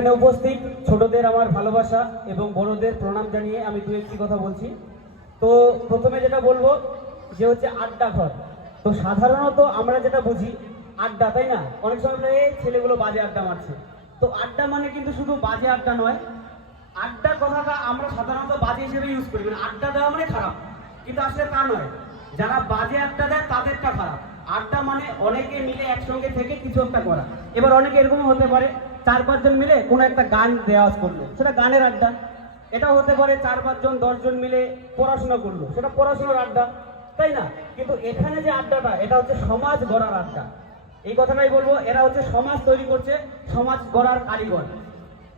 এখানে উপস্থিত ছোটদের আমার ভালোবাসা এবং বড়দের প্রণাম জানিয়ে আমি দু একটি কথা বলছি। তো প্রথমে যেটা বলব, যে হচ্ছে আড্ডা ঘর। তো সাধারণত আমরা যেটা বুঝি, আড্ডা, তাই না? অনেক সময় ছেলেগুলো বাজে আড্ডা মারছে। তো আড্ডা মানে কিন্তু শুধু বাজে আড্ডা নয় আড্ডা কথাটা আমরা সাধারণত বাজে হিসেবে ইউজ করি। মানে আড্ডা দেওয়া মানে খারাপ, কিন্তু আসলে তা নয়। যারা বাজে আড্ডা দেয়, তাদেরটা খারাপ। আড্ডা মানে অনেকে মিলে একসঙ্গে থেকে কিছু একটা করা। এবার অনেকে এরকম হতে পারে চার পাঁচজন মিলে কোনো একটা গান রেওয়াজ করল। সেটা গানের আড্ডা। এটা হতে পারে চার পাঁচজন দশজন মিলে পড়াশোনা করল। সেটা পড়াশোনার আড্ডা, তাই না? কিন্তু এখানে যে আড্ডাটা, এটা হচ্ছে সমাজ গড়ার আড্ডা। এই কথাটাই বলব, এরা হচ্ছে সমাজ তৈরি করছে, সমাজ গড়ার কারিগর।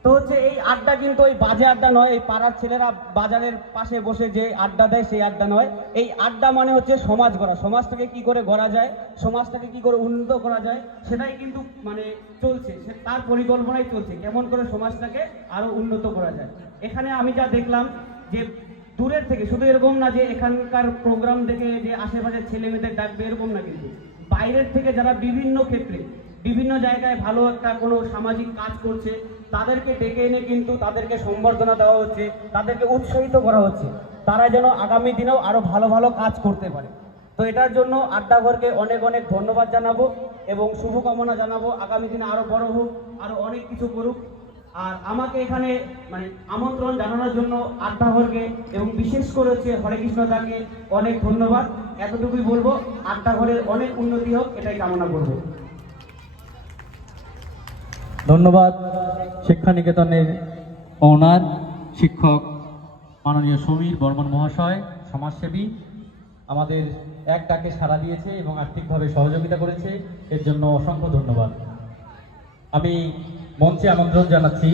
তো হচ্ছে এই আড্ডা কিন্তু ওই বাজে আড্ডা নয়, এই পাড়ার ছেলেরা বাজারের পাশে বসে যে আড্ডা দেয় সেই আড্ডা নয়। এই আড্ডা মানে হচ্ছে সমাজ গড়া। সমাজটাকে কি করে গড়া যায়? সমাজটাকে কি করে উন্নত করা যায়? সেটাই কিন্তু মানে চলছে। সে তার পরিকল্পনাই চলছে। কেমন করে সমাজটাকে আরও উন্নত করা যায়। এখানে আমি যা দেখলাম যে দূরের থেকে, শুধু এরকম না যে এখানকার প্রোগ্রাম দেখে যে আশেপাশের ছেলে মেয়েদের ডাকবে, এরকম না কিন্তু। বাইরের থেকে যারা বিভিন্ন ক্ষেত্রে বিভিন্ন জায়গায় ভালো একটা কোনো সামাজিক কাজ করছে, তাদেরকে ডেকে এনে কিন্তু তাদেরকে সম্বর্ধনা দেওয়া হচ্ছে, তাদেরকে উৎসাহিত করা হচ্ছে। তারা যেন আগামী দিনেও আরও ভালো ভালো কাজ করতে পারে। তো এটার জন্য আড্ডাঘরকে অনেক অনেক ধন্যবাদ জানাব এবং শুভকামনা জানাব। আগামী দিনে আরও বড় হোক আরও অনেক কিছু করুক। আর আমাকে এখানে মানে আমন্ত্রণ জানানোর জন্য আড্ডাঘরকে এবং বিশেষ করে হচ্ছে হরে কৃষ্ণ দাকে অনেক ধন্যবাদ। এতটুকুই বলব, আড্ডাঘরের অনেক উন্নতি হোক, এটাই কামনা করব। ধন্যবাদ শিক্ষা নিকেতনের ওনার শিক্ষক মাননীয় সমীর বর্মন মহাশয়, সমাজসেবী, আমাদের এক ডাকে সাড়া দিয়েছে এবং আর্থিকভাবে সহযোগিতা করেছে। এর জন্য অসংখ্য ধন্যবাদ। আমি মঞ্চে আমন্ত্রণ জানাচ্ছি